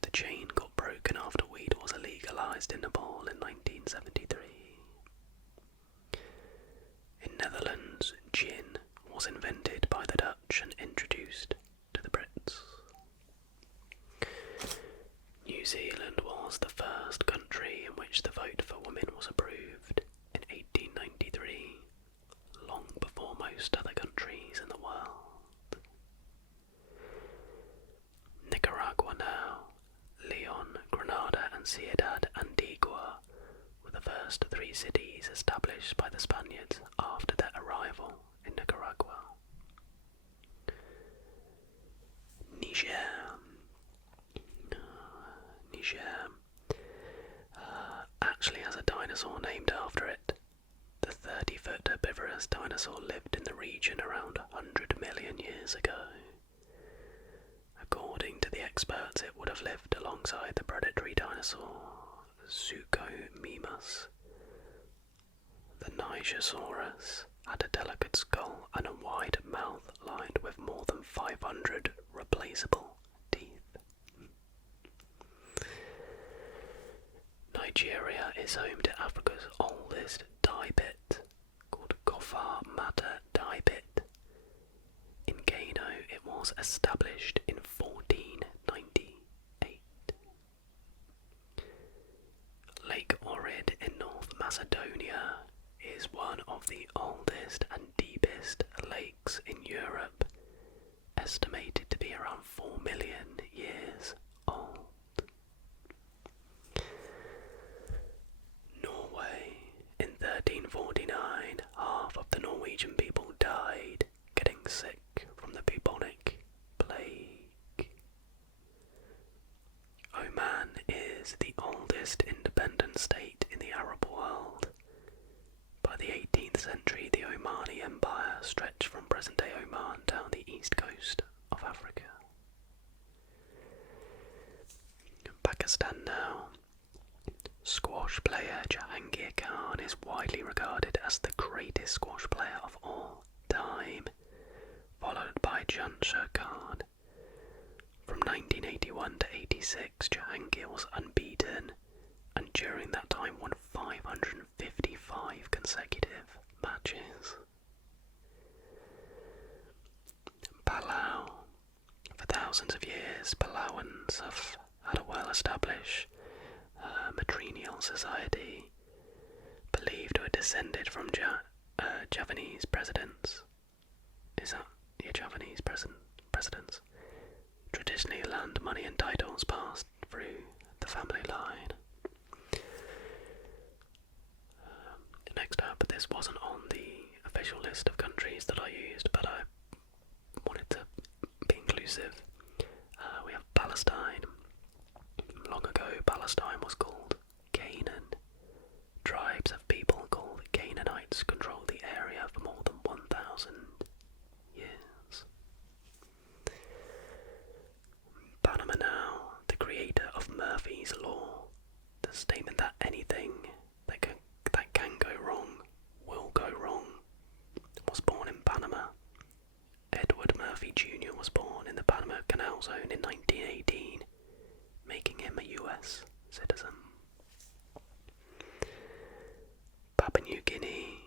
The chain got broken after weed was illegalized in Nepal in 1973. In Netherlands, gin was invented by the Dutch and introduced to the Brits. New Zealand was the first country in which the vote for women was approved in 1893, long before most other countries in the world. Nicaragua now, Leon, Granada and Ciudad Antigua were the first three cities established by the Spaniards after their arrival in Nicaragua. Niger actually has a dinosaur named after it. The 30-foot herbivorous dinosaur lived in the region around 100 million years ago. According to the experts, it would have lived alongside the predatory dinosaur Zucomimus. The Nigersaurus had a delicate skull and a wide mouth lined with more than 500 replaceable teeth. Nigeria is home to Africa's oldest dye pit, called Gofar Mata Dye Pit. In Kano, it was established in 1498. Lake Ohrid in North Macedonia is one of the oldest and deepest lakes in Europe, estimated to be around 4 million years old. Norway. In 1349, half of the Norwegian people died getting sick from the bubonic plague. Oman is the oldest independent state in the Arab world. By the 18th century, the Omani Empire stretched from present-day Oman down the east coast of Africa. Pakistan now. Squash player Jahangir Khan is widely regarded as the greatest squash player of all time, followed by Jansher Khan. From 1981 to 86, Jahangir was unbeaten, and during that time won 555 consecutive matches. Palau. For thousands of years, Palauans have had a well-established matrilineal society, believed to have descended from Javanese presidents. Is that your Javanese presidents? Traditionally, land, money and titles passed through the family line. Next up, this wasn't on the official list of countries that I used, but I wanted to be inclusive. We have Palestine. Long ago, Palestine was called Canaan. Tribes of people called Canaanites controlled the area for more than 1,000 years. Panama now, the creator of Murphy's Law, the statement that anything that can go wrong will go wrong, was born in Panama. Edward Murphy Jr. was born in the Panama Canal Zone in 1918, making him a US citizen. Papua New Guinea.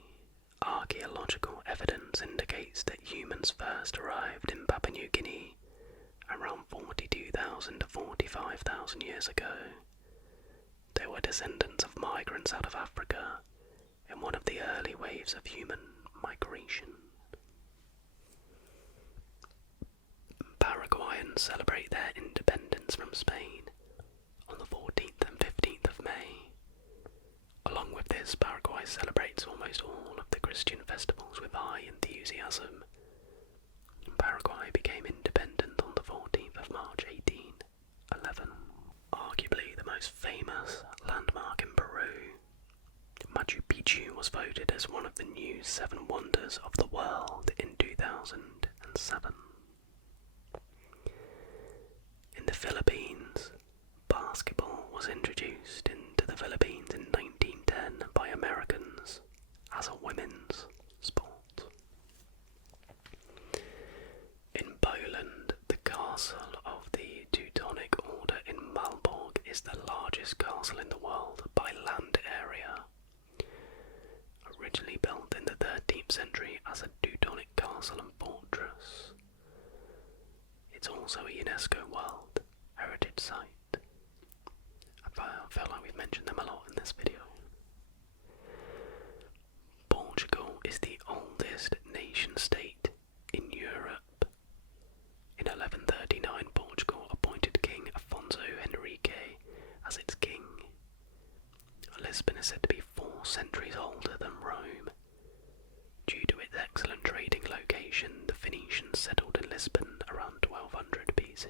Archaeological evidence indicates that humans first arrived in Papua New Guinea around 42,000 to 45,000 years ago. They were descendants of migrants out of Africa in one of the early waves of human migration. Paraguayans celebrate their independence from Spain on the 14th and 15th of May. Along with this, Paraguay celebrates almost all of the Christian festivals with high enthusiasm. Paraguay became independent on the 14th of March 1811. Arguably the most famous landmark in Peru voted as one of the new 7 wonders of the world in 2007. In the Philippines, basketball was introduced into the Philippines in 1910 by Americans as a women's sport. In Poland, the castle of the Teutonic Order in Malbork is the largest castle in the world by land area. Originally built in the 13th century as a Teutonic castle and fortress, it's also a UNESCO World Heritage Site. I feel like we've mentioned them a lot in this video. Portugal is the oldest nation-state in Europe. In 1139, Portugal appointed King Afonso Henrique as its king. Lisbon is said to be 4 centuries older than Rome. Due to its excellent trading location, the Phoenicians settled in Lisbon around 1200 BC.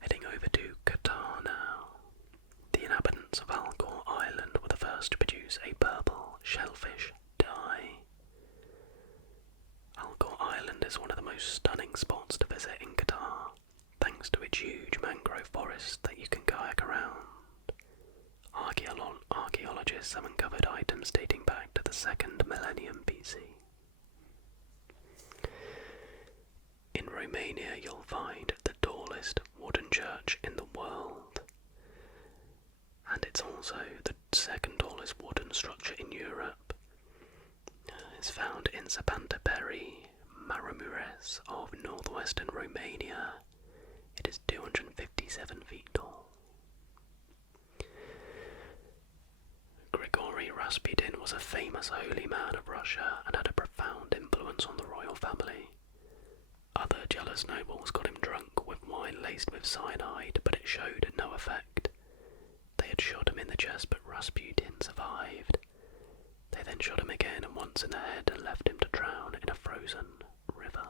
Heading over to Qatar now. The inhabitants of Alcor Island were the first to produce a purple shellfish dye. Alcor Island is one of the most stunning spots to visit in Qatar, thanks to its huge mangrove forest that you can kayak around. Archaeologists have uncovered items dating back to the 2nd millennium BC. In Romania, you'll find the tallest wooden church in the world, and it's also the 2nd tallest wooden structure in Europe. It's found in Sapanta-Peri, Maramuresh of northwestern Romania. It is 257 feet tall. Grigory Rasputin was a famous holy man of Russia and had a profound influence on the royal family. Other jealous nobles got him drunk with wine laced with cyanide, but it showed no effect. They had shot him in the chest, but Rasputin survived. They then shot him again and once in the head and left him to drown in a frozen river.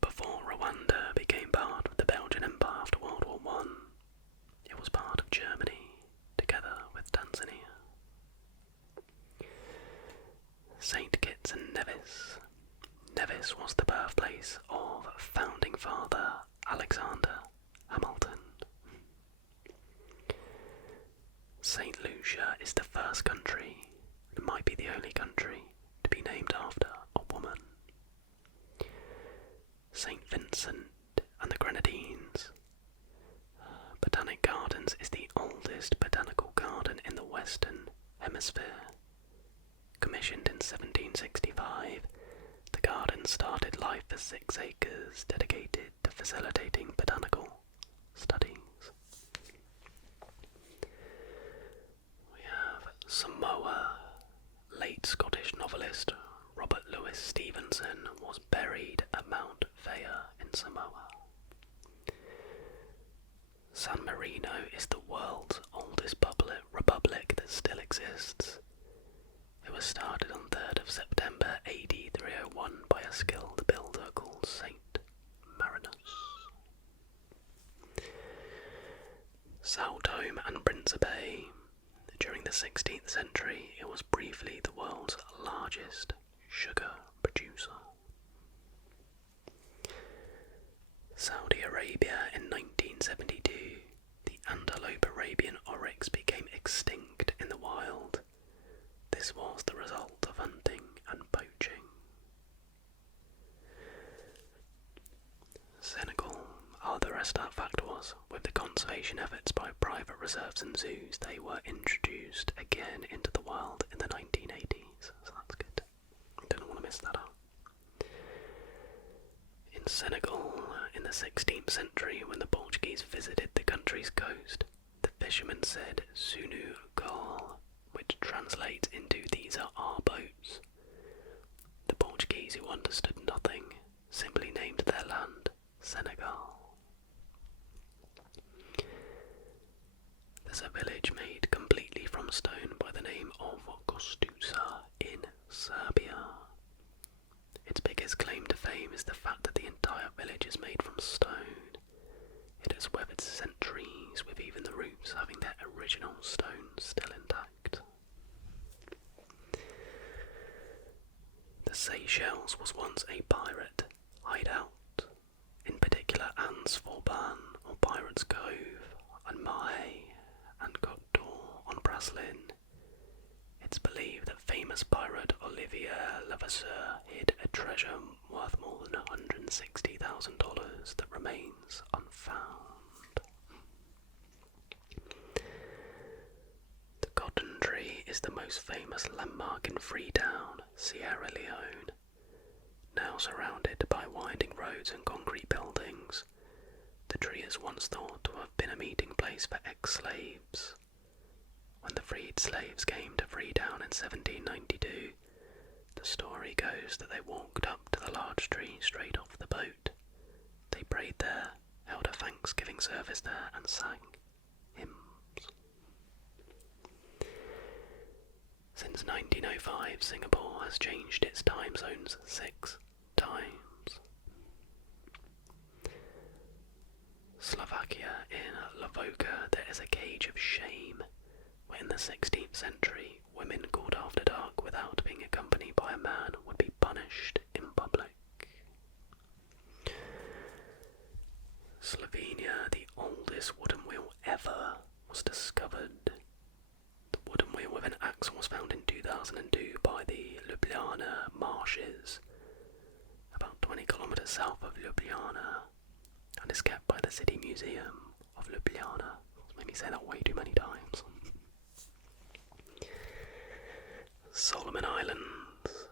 Before Rwanda became part of the Belgian Empire after World War I, it was part of Germany, together with Tanzania. St. Kitts and Nevis. Nevis was the birthplace of founding father Alexander Hamilton. St. Lucia is the first country, and might be the only country, to be named after a woman. St. Vincent and the Grenadines. Botanic Gardens is the oldest botanical garden in the Western Hemisphere. Commissioned in 1765, the garden started life as 6 acres dedicated to facilitating botanical studies. We have Samoa. Late Scottish novelist Robert Louis Stevenson was buried at Mount Vaya in Samoa. San Marino is the world's oldest republic that still exists. It was started on 3rd of September AD 301 by a skilled builder called Saint Marinus. Sao Tome and Principe. During the 16th century, it was briefly the world's largest sugar producer. Saudi Arabia in 1972, the antelope Arabian oryx became extinct in the wild. This was the result of hunting and poaching. Senegal. The rest of that fact was, with the conservation efforts by private reserves and zoos, they were introduced again into the wild in the 1980s, so that's good. Didn't want to miss that out. In Senegal, in the 16th century, when the Portuguese visited the country's coast, the fishermen said Sunu Gal, which translates into "these are our boats." The Portuguese, who understood nothing, simply named their land Senegal. There's a village made completely from stone by the name of Kostusa in Serbia. Its biggest claim to fame is the fact that the entire village is made from stone. It has weathered centuries, with even the roof those having their original stones still intact. The Seychelles was once a pirate hideout, in particular Anse Vauban or Pirates Cove on Mahe and Côte d'Or on Praslin. It's believed that famous pirate Olivier Levasseur hid a treasure worth more than $160,000 that remains unfound. The Cotton Tree is the most famous landmark in Freetown, Sierra Leone. Now surrounded by winding roads and concrete buildings, the tree is once thought to have been a meeting place for ex-slaves. When the freed slaves came to Freetown in 1792, the story goes that they walked up to the large tree straight off the boat. They prayed there, held a Thanksgiving service there, and sang hymns. Since 1905, Singapore has changed its time zones 6 times. Slovakia, in Lavoka, there is a cage of shame, where in the 16th century, women called after dark without being accompanied by a man would be punished in public. Slovenia, the oldest wooden wheel ever, was discovered. The wooden wheel with an axle was found in 2002 by the Ljubljana marshes, about 20 kilometers south of Ljubljana, and is kept by the City Museum of Ljubljana. Made me say that way too many times. Solomon Islands.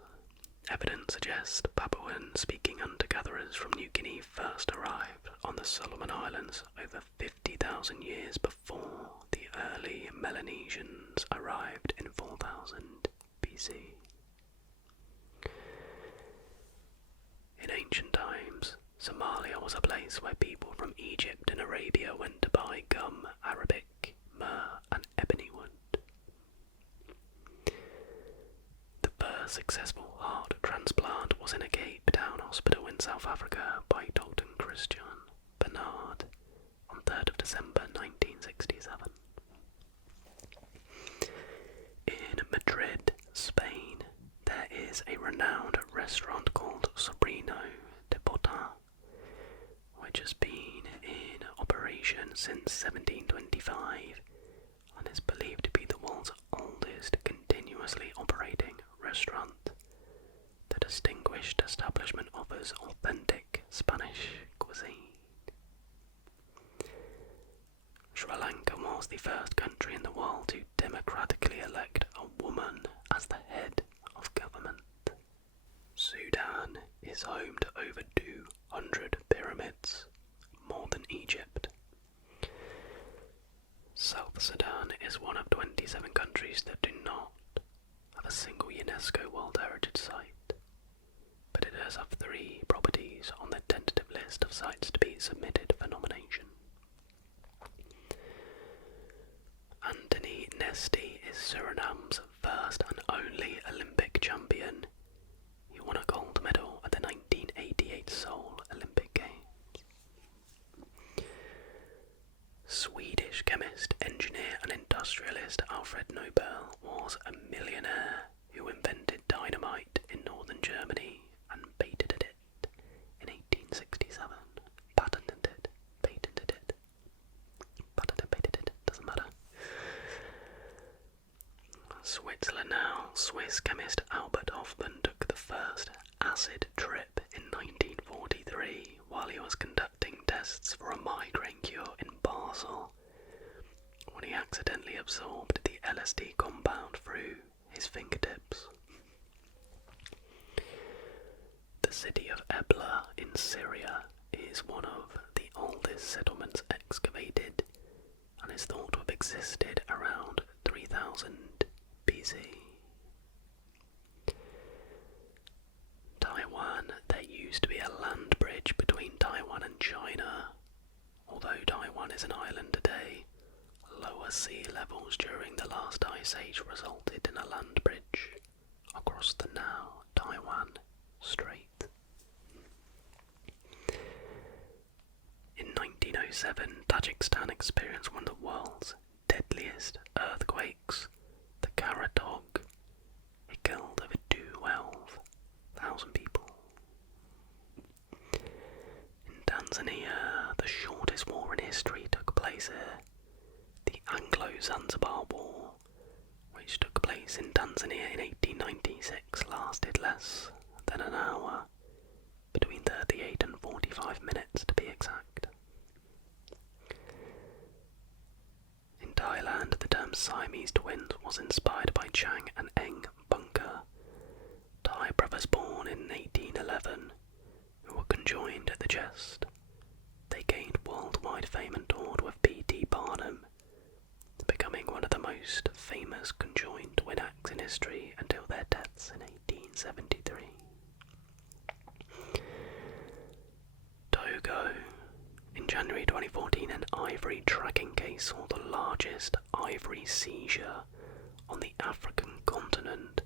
Evidence suggests Papuan-speaking hunter-gatherers from New Guinea first arrived on the Solomon Islands over 50,000 years before the early Melanesians arrived in 4000 BC. In ancient times, Somalia was a place where people from Egypt and Arabia went to buy gum, Arabic, myrrh, and ebony wood. The first successful heart transplant was in a Cape Town hospital in South Africa by Dr. Christian Bernard on 3rd of December 1967. In Madrid, Spain, there is a renowned restaurant called Sobrino de Botán, which has been in operation since 1725 and is believed to be the world's oldest continuously operating restaurant. The distinguished establishment offers authentic Spanish cuisine. Sri Lanka was the first country in the world to democratically elect a woman as the head of government. Sudan is home to over 200 pyramids, more than Egypt. South Sudan is one of 27 countries that do not have a single UNESCO World Heritage Site, but it does have 3 properties on the tentative list of sites to be submitted for nomination. Anthony Nesty is Suriname's first and only Olympic champion. He won a gold medal at the 1988 Seoul Olympic Games. Swedish chemist, engineer and industrialist Alfred Nobel was a millionaire who invented dynamite in northern Germany and patented it in 1867. Patented it, doesn't matter. Switzerland now. Swiss chemist Albert Hofmann took the first acid trip in 1943 while he was conducting tests for a migraine cure in Basel, when he accidentally absorbed the LSD compound through his fingertips. The city of Ebla in Syria is one of the oldest settlements excavated and is thought to have existed around 3000 BC. Taiwan, there used to be a land bridge between Taiwan and China. Although Taiwan is an island today, lower sea levels during the last ice age resulted in a land bridge across the now Taiwan Strait. In 1907, Tajikistan experienced one of the world's deadliest earthquakes, the Karatog. It killed over 12,000 people. In Tanzania, the shortest war in history took place here. The Anglo-Zanzibar War, which took place in Tanzania in 1896, lasted less than an hour, between 38 and 45 minutes to be exact. In Thailand, the term Siamese twins was inspired by Chang and Eng Bunker, Thai brothers born in 1811, who were conjoined at the chest. They gained worldwide fame and toured with P.T. Barnum, becoming one of the most famous conjoined twin acts in history until their deaths in 1873. Togo. In January 2014, an ivory tracking case saw the largest ivory seizure on the African continent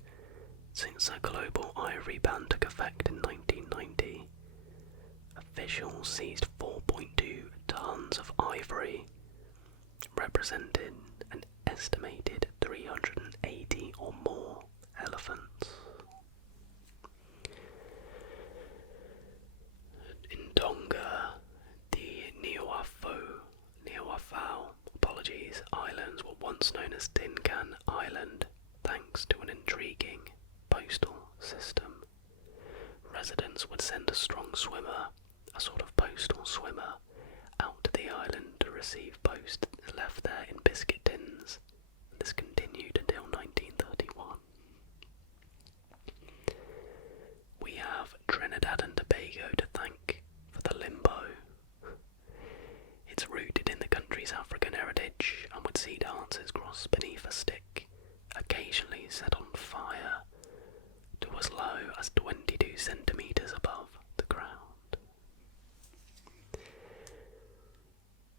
since a global ivory ban took effect in 1990. Officials seized 4.2 tons of ivory, representing an estimated 380 or more elephants. In Tonga, the Niuafau Islands were once known as Tin Can Island, thanks to an intriguing postal system. Residents would send a strong swimmer, a sort of postal swimmer, out to the island to receive post left there in biscuit tins. This continued until 1931. We have Trinidad and Tobago to thank for the limbo. It's rooted in the country's African heritage and would see dancers cross beneath a stick, occasionally set on fire, to as low as 22 centimetres above the ground.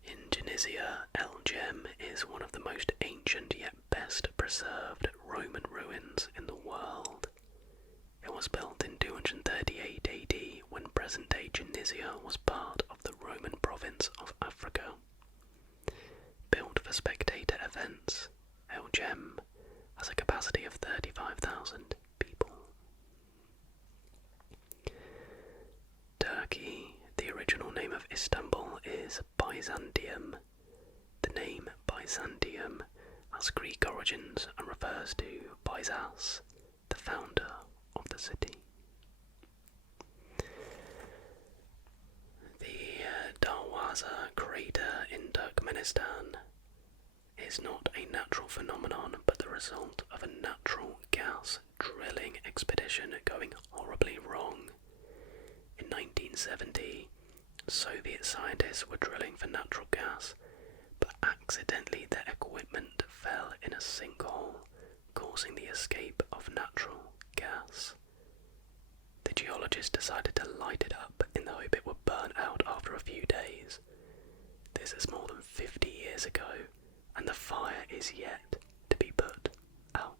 In Tunisia, El Jem is one of the most ancient yet best preserved Roman ruins in the world. It was built in 238 AD when present-day Tunisia was part of the Roman province of Africa. Built for spectator events, El Jem has a capacity of 35,000 people. Turkey, the original name of Istanbul is Byzantium. The name Byzantium has Greek origins and refers to Byzas, the founder of the city. The Darwaza crater in Turkmenistan is not a natural phenomenon but the result of a natural gas drilling expedition going horribly wrong. In 1970, Soviet scientists were drilling for natural gas, but accidentally their equipment fell in a sinkhole, causing the escape of natural gas. The geologists decided to light it up in the hope it would burn out after a few days. This is more than 50 years ago, and the fire is yet to be put out.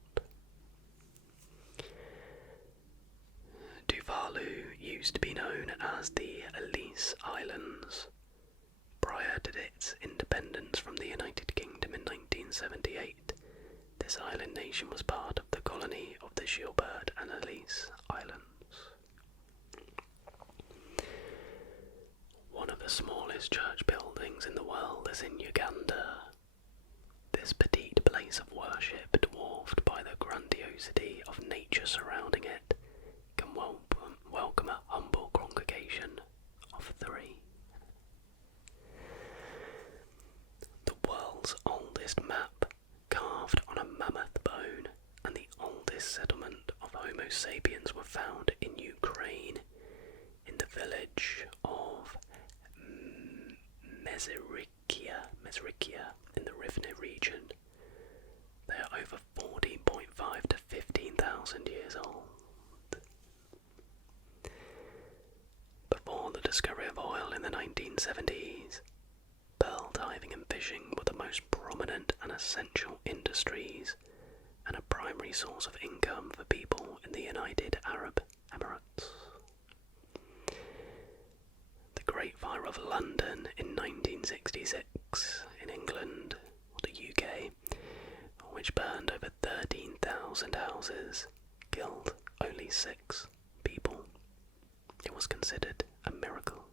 Tuvalu used to be known as the Ellice Islands. Prior to its independence from the United Kingdom in 1978, this island nation was part of the colony of the Gilbert and Ellice Islands. One of the smallest church buildings in the world is in Uganda. This petite place of worship, dwarfed by the grandiosity of nature surrounding it, can welcome a humble congregation of 3. The world's oldest map, carved on a mammoth bone, and the oldest settlement of Homo sapiens were found in Ukraine, in the village of Mezrikia in the Rivne region. They are over 14.5 to 15,000 years old. Before the discovery of oil in the 1970s, pearl diving and fishing were the most prominent and essential industries, and a primary source of income for people in the United Arab Emirates. The Great Fire of London in 1966 in England, or the UK, 1,000 houses, killed only 6 people. It was considered a miracle.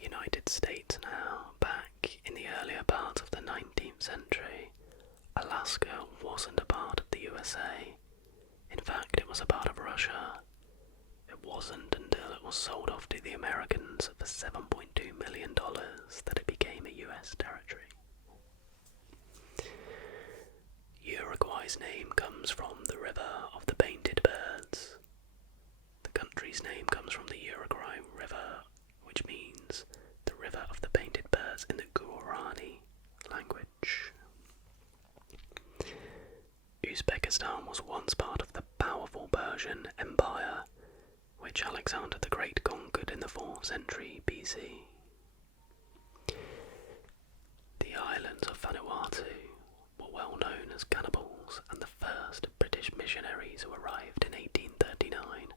United States now, back in the earlier part of the 19th century, Alaska wasn't a part of the USA. In fact, it was a part of Russia. It wasn't until it was sold off to the Americans for $7.2 million that it became a US territory. Uruguay's name comes from the River of the Painted Birds. The country's name comes from the Uruguay River, which means the River of the Painted Birds in the Guarani language. Uzbekistan was once part of the powerful Persian Empire, which Alexander the Great conquered in the 4th century BC. The islands of Vanuatu were well known as cannibals, and the first British missionaries who arrived in 1839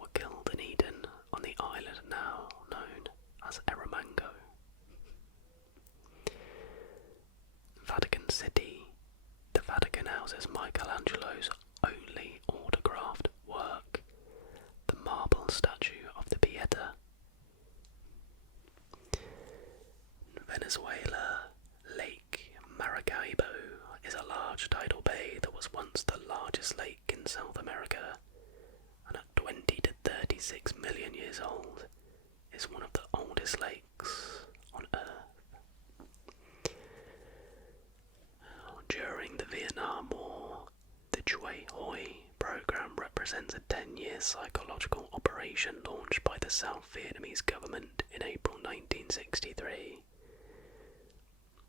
were killed and eaten on the island now known as Erromango. Vatican City. The Vatican houses Michelangelo's only autographed work, the marble statue of the Pieta. Venezuela. Lake Maracaibo is a large tidal bay that was once the largest lake in South America, and at 20 to 36 million years old, is one of the oldest lakes on Earth. During the Vietnam War, the Chue Hoi program represents a 10-year psychological operation launched by the South Vietnamese government in April 1963.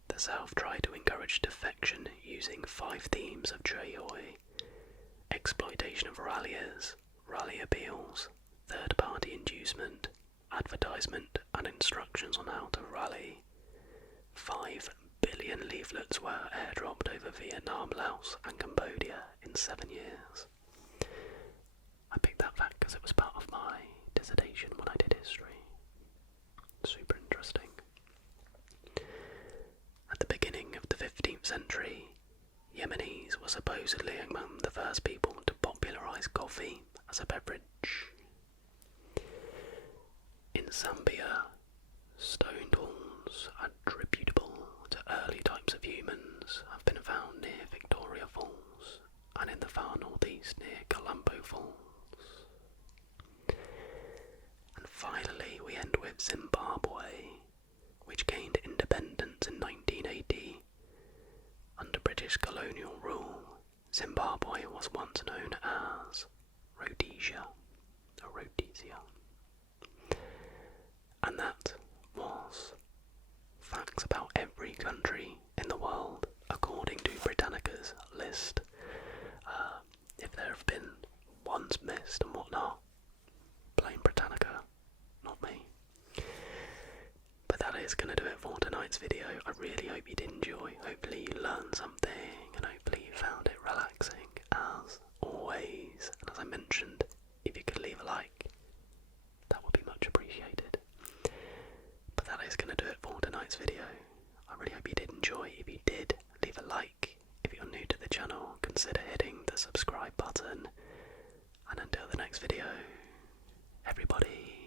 The South tried to encourage defection using 5 themes of Chue Hoi: exploitation of ralliers, rally appeals, third-party inducement, advertisement, and instructions on how to rally. 5 billion leaflets were airdropped over Vietnam, Laos, and Cambodia in 7 years. I picked that fact because it was part of my dissertation when I did history. Super interesting. At the beginning of the 15th century, Yemenis were supposedly among the first people to popularize coffee as a beverage. In Zambia, stone tools attributable to early types of humans have been found near Victoria Falls and in the far northeast near Colombo Falls. And finally we end with Zimbabwe, which gained independence in 1980. Under British colonial rule, Zimbabwe was once known as Rhodesia, or Rhodesia. And that was facts about every country in the world according to Britannica's list. If there have been ones missed and whatnot, blame Britannica, not me. But that is going to do it for tonight's video. I really hope you did enjoy. Hopefully you learned something, and hopefully you found it relaxing as always. And as I mentioned, if you could leave a like, that would be much appreciated. But that is going to do it for tonight's video. I really hope you did enjoy. If you did, leave a like. If you're new to the channel, consider hitting the subscribe button. And until the next video, everybody,